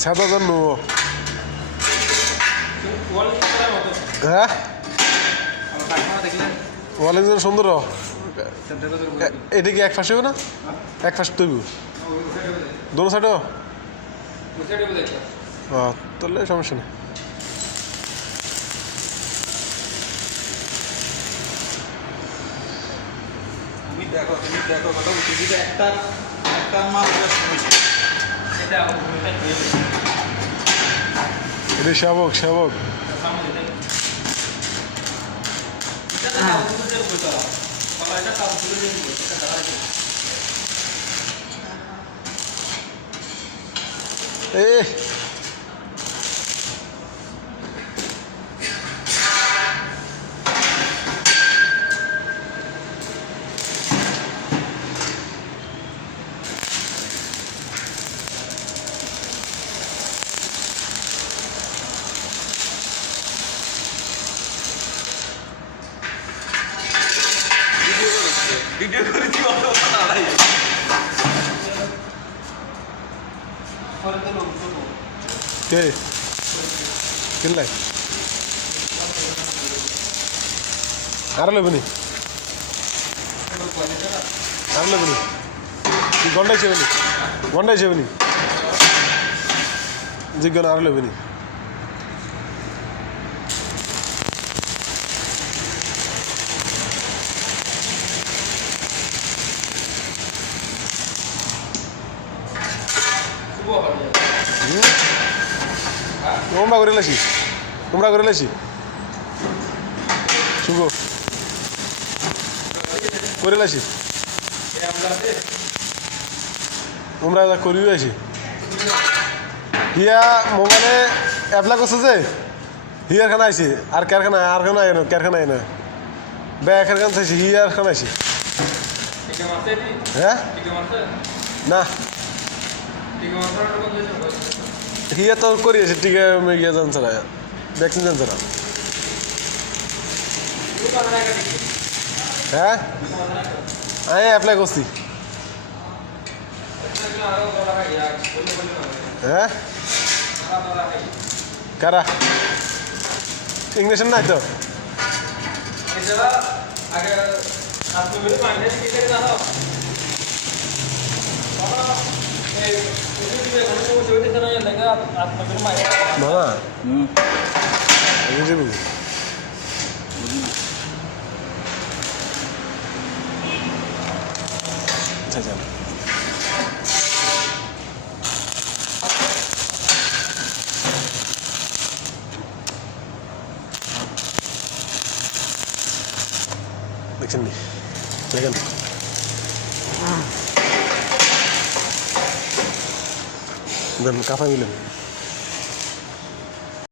সাদা জন্য হ্যাঁ ওয়ালিং সুন্দর এটা কি এক ফাঁসে না এক ফাঁস তৈব দোনো সাইডও তাহলে সমস্যা নেই দেখো তুমি দেখো কথা বলছি যে একটা মাল এটা শাবক শাবক ভিডিও করেছি নাই কে কিনলাই আরো লেবনি আরো লেবনি কি গন্ডাই চেবনি গন্ডাই চেবনি জিজ্ঞান আরো লেবনি তোমরা করে লাসি তোমরা করে লাসি শুভ করে লাসি তোমরা করিও আছি হিয়া মোবাইলে অ্যাপ্লাই করছো যে হিয়ার খানা আইছি আর কারখানা আর খানা আয় না কারখানা আয় না ব্যাগের খান চাইছি হিয়ার খানা আইছি হ্যাঁ না হিয়া তো করিয়েছে টিকা ইয়ে জানছে না ভ্যাকসিন জানছে না হ্যাঁ আমি অ্যাপ্লাই করছি হ্যাঁ কারা ইংলিশ নাই তো মামা বুঝি বুঝি আচ্ছা আচ্ছা দেখছেন নি দেখেন কাফা মিলেন